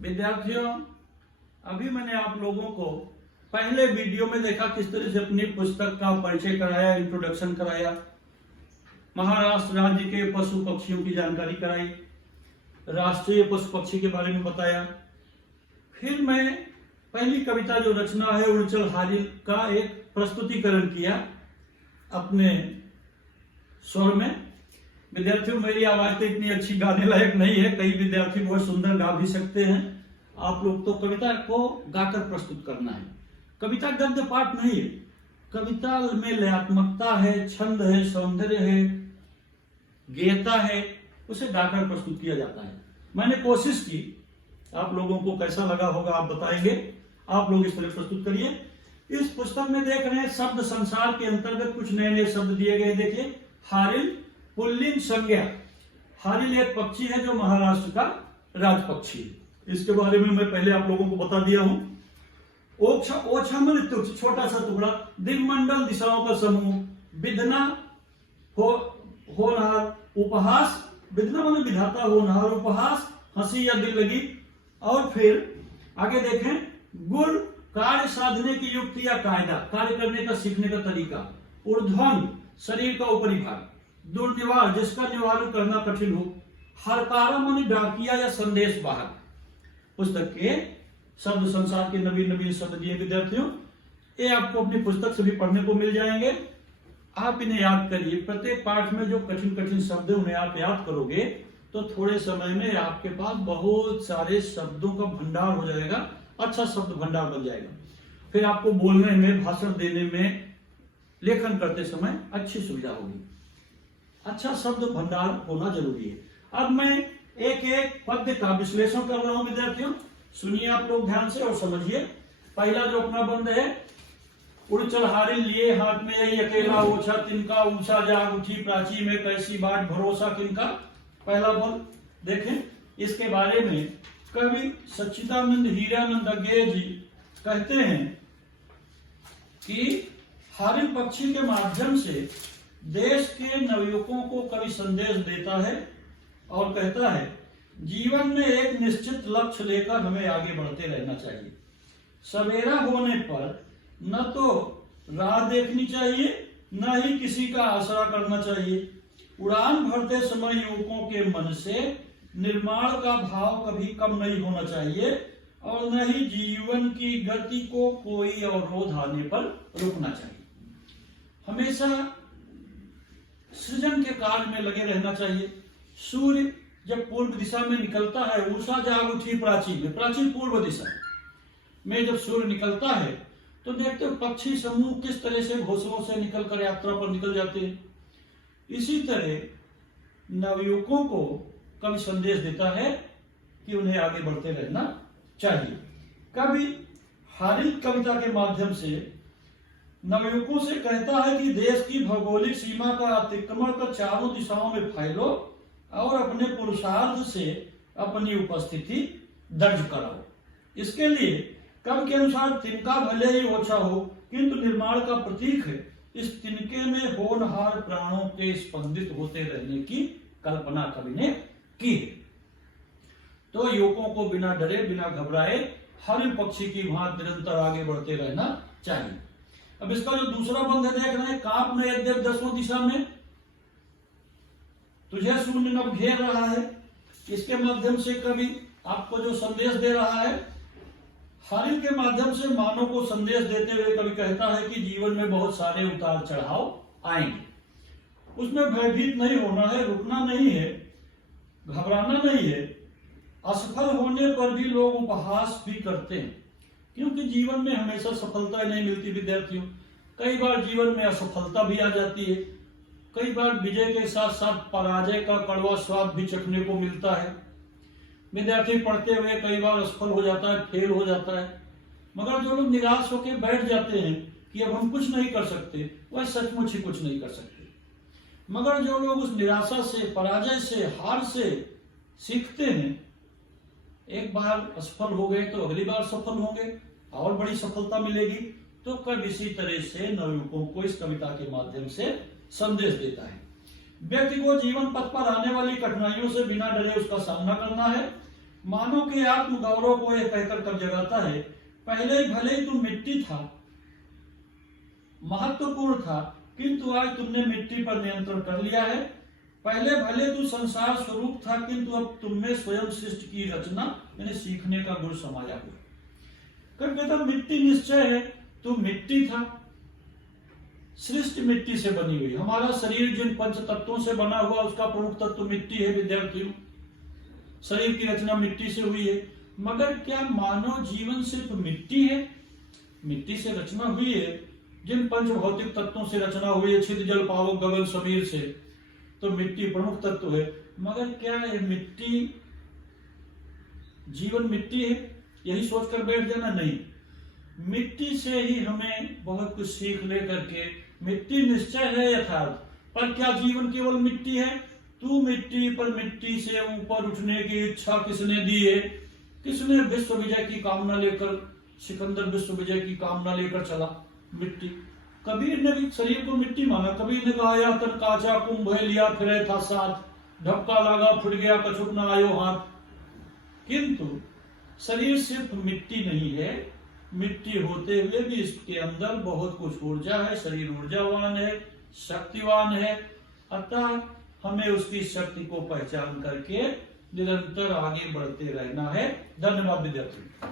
विद्यार्थियों, अभी मैंने आप लोगों को पहले वीडियो में देखा किस तरह से अपनी पुस्तक का परिचय कराया, इंट्रोडक्शन कराया, महाराष्ट्र राज्य के पशु पक्षियों की जानकारी कराई, राष्ट्रीय पशु पक्षी के बारे में बताया। फिर मैं पहली कविता जो रचना है उड़चल हारिल का एक प्रस्तुतिकरण किया अपने स्वर में। विद्यार्थियों, मेरी आवाज तो इतनी अच्छी गाने लायक नहीं है, कई विद्यार्थी बहुत सुंदर गा भी सकते हैं। आप लोग तो कविता को गाकर प्रस्तुत करना है। कविता गद्य पाठ नहीं है, कविता में लयात्मकता है, छंद है, सौंदर्य है, गेयता है, उसे गाकर प्रस्तुत किया जाता है। मैंने कोशिश की, आप लोगों को कैसा लगा होगा आप बताएंगे। आप लोग इस तरह प्रस्तुत करिए। इस पुस्तक में देख रहे हैं शब्द संसार के अंतर्गत कुछ नए नए शब्द दिए गए। देखिए, हारिल पुल्लिंग संज्ञा। हारिल एक पक्षी है जो महाराष्ट्र का राज पक्षी है। इसके बारे में मैं पहले आप लोगों को बता दिया हूं। ओछामन तुच्छ, छोटा सा टुकड़ा, दिग्मंडल दिशाओं का समूह, विधना होनहार, उपहास, विधना माने विधाता, होनहार, उपहास, हंसी या दिल लगी। और फिर आगे देखें, गुण, कार्य साधने की युक्ति या कायदा, कार्य करने का सीखने का तरीका। ऊर्ध्वन, शरीर का ऊपरी भाग। दुर्निवार, जिसका निवारण करना कठिन हो। हरकारा माने डाकिया या संदेश वाहक। पुस्तक के शब्द संसार के नवीन नवीन शब्द दिए विद्यार्थियों, ये आपको अपनी पुस्तक से भी पढ़ने को मिल जाएंगे। आप इन्हें याद करिए। प्रत्येक पाठ में जो कठिन कठिन शब्द है उन्हें आप याद करोगे तो थोड़े समय में आपके पास बहुत सारे शब्दों का भंडार हो जाएगा, अच्छा शब्द भंडार बन जाएगा। फिर आपको बोलने में, भाषण देने में, लेखन करते समय अच्छी सुविधा होगी। अच्छा शब्द भंडार होना जरूरी है। अब मैं एक एक पद्य का विश्लेषण कर रहा हूं विद्यार्थियों, सुनिए आप लोग ध्यान से और समझिए। पहला जो अपना बंद है, उड़चल हारिल लिए हाथ में यही अकेला ओछा तिनका, ऊंचा जाग उठी प्राची में कैसी बाट भरोसा किनका। पहला बंद देखें। इसके बारे में कवि सच्चिदानंद हीरानंद अज्ञेय जी कहते हैं कि हारिल पक्षी के माध्यम से देश के नवयुवकों को कवि संदेश देता है और कहता है, जीवन में एक निश्चित लक्ष्य लेकर हमें आगे बढ़ते रहना चाहिए। सवेरा होने पर न तो राह देखनी चाहिए, न ही किसी का आसरा करना चाहिए। उड़ान भरते समय युवकों के मन से निर्माण का भाव कभी कम नहीं होना चाहिए और न ही जीवन की गति को कोई अवरोध आने पर रुकना चाहिए। हमेशा सृजन के कार्य में लगे रहना चाहिए। सूर्य जब पूर्व दिशा में निकलता है, उषा जाग उठी प्राचीन में, प्राचीन पूर्व दिशा में जब सूर्य निकलता है तो देखते हो पक्षी समूह किस तरह से घोंसलों से निकलकर यात्रा पर निकल जाते हैं। इसी तरह नवयुवकों को कवि संदेश देता है कि उन्हें आगे बढ़ते रहना चाहिए। कवि हारिल कविता के माध्यम से नवयुवकों से कहता है कि देश की भौगोलिक सीमा का अतिक्रमण कर चारों दिशाओं में फैलो और अपने पुरुषार्थ से अपनी उपस्थिति दर्ज कराओ। इसके लिए कवि के अनुसार तिनका भले ही ओछा हो किंतु निर्माण का प्रतीक है। इस तिनके में होनहार प्राणों के स्पंदित होते रहने की कल्पना कवि ने की है। तो युवकों को बिना डरे बिना घबराए हारिल पक्षी की भांति निरंतर आगे बढ़ते रहना चाहिए। अब इसका जो दूसरा बंद है देख रहे हैं, काप में यद्यप दसों दिशा में तुझे शून्य नभ घेर रहा है। इसके माध्यम से कवि आपको जो संदेश दे रहा है, हारिल के माध्यम से मानव को संदेश देते हुए कवि कहता है कि जीवन में बहुत सारे उतार चढ़ाव आएंगे, उसमें भयभीत नहीं होना है, रुकना नहीं है, घबराना नहीं है। असफल होने पर भी लोग उपहास भी करते हैं, क्योंकि जीवन में हमेशा सफलता नहीं मिलती विद्यार्थियों। कई बार जीवन में असफलता भी आ जाती है, कई बार विजय के साथ साथ पराजय का कड़वा स्वाद भी चखने को मिलता है। विद्यार्थी पढ़ते हुए कई बार असफल हो जाता है, फेल हो जाता है, मगर जो लोग निराश होकर बैठ जाते हैं कि अब हम कुछ नहीं कर सकते, वह सचमुच ही कुछ नहीं कर सकते। मगर जो लोग उस निराशा से, पराजय से, हार से सीखते हैं, एक बार असफल हो गए तो अगली बार सफल होंगे और बड़ी सफलता मिलेगी। तो कवि इसी तरह से नवयुवकों को इस कविता के माध्यम से संदेश देता है। व्यक्ति को जीवन पथ पर आने वाली कठिनाइयों से बिना डरे उसका सामना करना है। मानव के आत्म गौरव को यह कहकर कर जगाता है, पहले भले ही तू मिट्टी था, महत्वपूर्ण था, किंतु आज तुमने मिट्टी पर नियंत्रण कर लिया है। पहले भले तू संसार स्वरूप था, किंतु अब तुमने स्वयं सृष्टि की रचना यानी सीखने का गुण समाया हुआ। कहता मिट्टी निश्चय है, तू मिट्टी था, सृष्टि मिट्टी से बनी हुई। हमारा शरीर जिन पंच तत्वों से बना हुआ उसका प्रमुख तत्व मिट्टी है विद्यार्थियों। शरीर की रचना मिट्टी से हुई है, मगर क्या मानव जीवन सिर्फ मिट्टी है? मिट्टी से रचना हुई है, जिन पंच भौतिक तत्वों से रचना हुई है, छिद जल पावक गगन समीर से, तो मिट्टी प्रमुख तत्व है। मगर क्या यह मिट्टी जीवन मिट्टी है? यही सोचकर बैठ जाना नहीं। मिट्टी से ही हमें बहुत कुछ सीख ले करके, मिट्टी निश्चय है यथार्थ, पर क्या जीवन केवल मिट्टी है? तू मिट्टी, पर मिट्टी से ऊपर उठने की इच्छा किसने दी है? किसने विश्व विजय की कामना लेकर, सिकंदर विश्व विजय की कामना लेकर चला? मिट्टी। कबीर ने भी शरीर को मिट्टी माना। कबीर ने कहा या तन काचा कुंभ लिया फिरे था साथ, धक्का लगा फुट गया कछुक न आयो हाथ। किंतु शरीर सिर्फ मिट्टी नहीं है, मिट्टी होते हुए भी इसके अंदर बहुत कुछ ऊर्जा है। शरीर ऊर्जावान है, शक्तिवान है, अतः हमें उसकी शक्ति को पहचान करके निरंतर आगे बढ़ते रहना है। धन्यवाद विद्यार्थी।